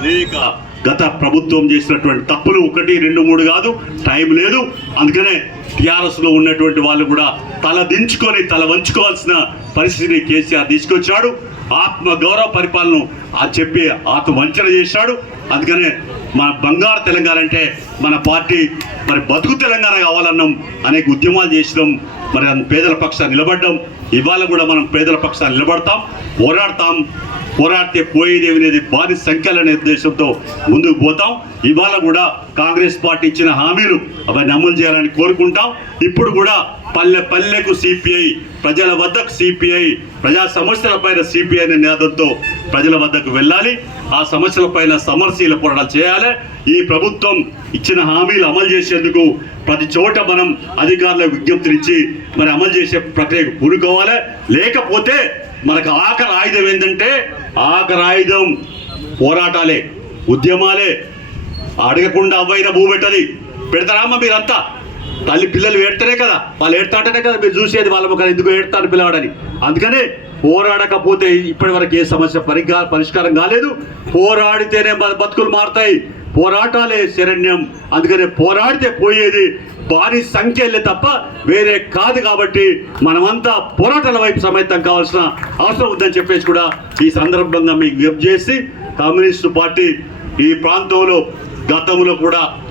అనేక గత ప్రభుత్వం చేసినటువంటి తప్పులు ఒకటి రెండు మూడు కాదు టైం లేదు. అందుకనే టీఆర్ఎస్లో ఉన్నటువంటి వాళ్ళు కూడా తల దించుకొని తల వంచుకోవాల్సిన పరిస్థితిని కేసీఆర్ తీసుకొచ్చాడు. ఆత్మ గౌరవ పరిపాలన ఆ చెప్పి ఆత్మ వంచన చేశాడు. అందుకనే మన బంగారు తెలంగాణ అంటే మన పార్టీ మరి బతుకు తెలంగాణ కావాలన్నాం అనేక ఉద్యమాలు చేసినాం. మరి అది పేదల పక్షాన్ని నిలబడ్డాం. ఇవాళ కూడా మనం పేదల పక్షాన్ని నిలబడతాం పోరాడతాం. పోరాడితే పోయేదేమి అనేది భారీ సంఖ్యలనే ఉద్దేశంతో ముందుకు పోతాం. ఇవాళ కూడా కాంగ్రెస్ పార్టీ ఇచ్చిన హామీలు అవన్నీ అమలు చేయాలని కోరుకుంటాం. ఇప్పుడు కూడా పల్లె పల్లెకు సిపిఐ ప్రజల వద్దకు సిపిఐ ప్రజా సమస్యల పైన సిపిఐ అనే నినాదంతో ప్రజల వద్దకు వెళ్ళాలి. ఆ సమస్యల పైన సమరశీల పోరాటాలు చేయాలి. ఈ ప్రభుత్వం ఇచ్చిన హామీలు అమలు చేసేందుకు ప్రతి చోట మనం అధికారులకు విజ్ఞప్తులు ఇచ్చి మరి అమలు చేసే ప్రక్రియకు పూనుకోవాలి. లేకపోతే మనకు ఆఖరి ఆయుధం ఏంటంటే ఆఖరి ఆయుధం పోరాటాలే ఉద్యమాలే. అడగకుండా అవ్వైన భూ పెట్టాలి. పెడతారామ్మా మీరంతా? తల్లి పిల్లలు ఏడ్తేనే కదా. వాళ్ళు ఏడతాంటేనే కదా మీరు చూసేది. వాళ్ళ ఒక ఎందుకు ఏడతారు పిల్లవాడని. అందుకనే పోరాడకపోతే ఇప్పటి వరకు ఏ సమస్య పరిగా పరిష్కారం కాలేదు. పోరాడితేనే బతుకులు మారుతాయి. పోరాటాలే శరణ్యం. అందుకనే పోరాడితే పోయేది భారీ సంఖ్యలే తప్ప వేరే కాదు కాబట్టి మనమంతా పోరాటాల వైపు సమేతం కావాల్సిన అవసరం ఉందని చెప్పేసి కూడా ఈ సందర్భంగా మీకు విజ్ఞప్తి చేసి కమ్యూనిస్టు పార్టీ ఈ ప్రాంతంలో గతంలో కూడా